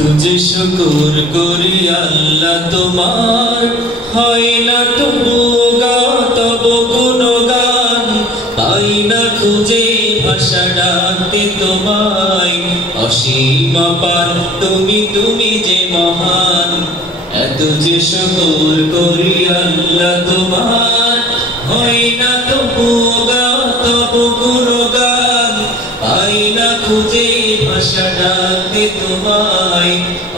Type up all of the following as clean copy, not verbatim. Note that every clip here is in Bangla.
तुझे शुक्र करी अल्लाह तुम्हार হয় না তবু তব গুণগান পাই না খুঁজে ভাষা ডাকতে তোমায় অসীম পার তুমি তুমি যে মহান এত যে শুকর করি আল্লাহ তোমার হয় না তবু তব গুণগান পাই না খুঁজে ভাষা ডাকতে তোমায়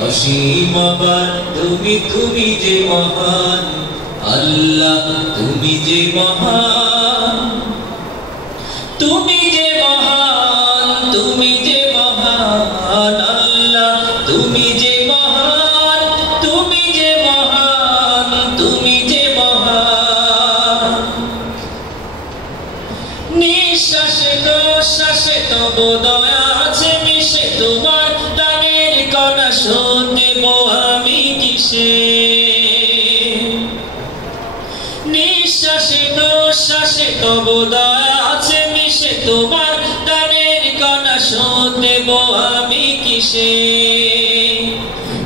অসীম পার তুমি তুমি যে মহান আল্লাহ তুমি যে মহান তুমি যে মহান তুমি যে মহান আল্লাহ তুমি যে মহান তুমি যে মহান তুমি যে মহান নিঃশ্বাসে প্রশ্বাসে তব দয়া আছে মিশে তোমার দানের কণা শোধ দেব আমি কিসে নিঃশ্বাসে প্রশ্বাসে তব দয়া আছে মিশে তোমার দানের কণা শোধ দেব আমি কিসে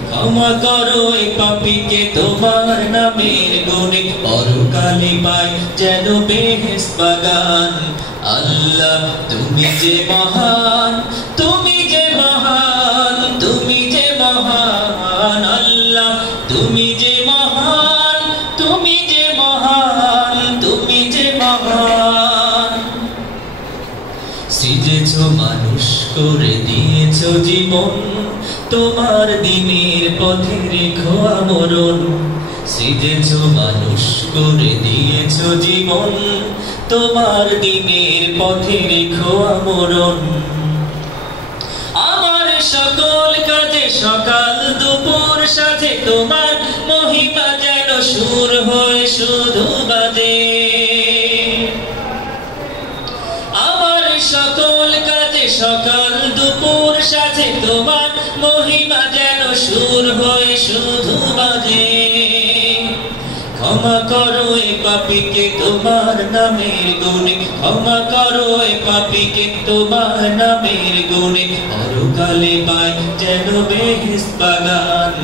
ক্ষমা করো এই পাপীকে তোমার নামের গুণে পরকালে পাই যেন বেহেশত বাগান আল্লাহ তুমি যে মহান তুমি যে মহান তুমি যে মহান আল্লাহ তুমি যে মহান তুমি যে মহান তুমি যে মহান সৃজেছো মানুষ করে দিয়েছো জীবন তোমার দিনের পথে রেখো আমরণ সৃজেছো মানুষ করে দিয়েছো জীবন তোমার দিনের পথে রেখো আমরণ আমার সকল কাজে সকাল দুপুর সাথে তোমার মহিমা যেন সুর হয়ে শুধু বাজে আমার সকল কাজে সকাল দুপুর সাথে তোমার মহিমা যেন সুর হয়ে শুধু বাজে ক্ষমা করো এ পাপীকে তোমার নামের গুণে ক্ষমা করো এ পাপীকে তোমার নামের গুণে পরকালে পাই যেন বেহেশত বাগান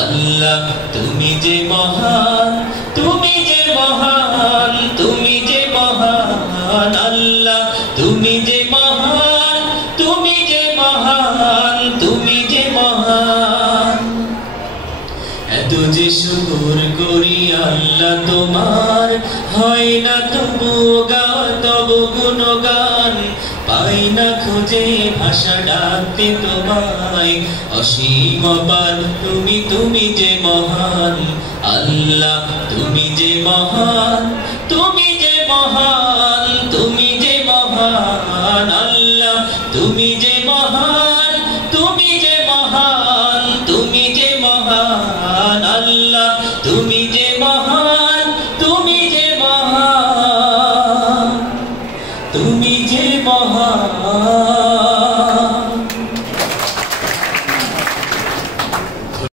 আল্লাহ তুমি যে মহান তুমি যে মহান তুমি যে মহান আল্লাহ তুমি যে মহান তুমি যে মহান তুমি যে মহান এত যে শুকর করি আল্লাহ তোমার হয় না তবু তব গুণগান পাই না খুঁজে ভাষা ডাকতে তোমায় অসীম পার তুমি তুমি যে মহান আল্লাহ তুমি যে মহান তুমি যে মহান তুমি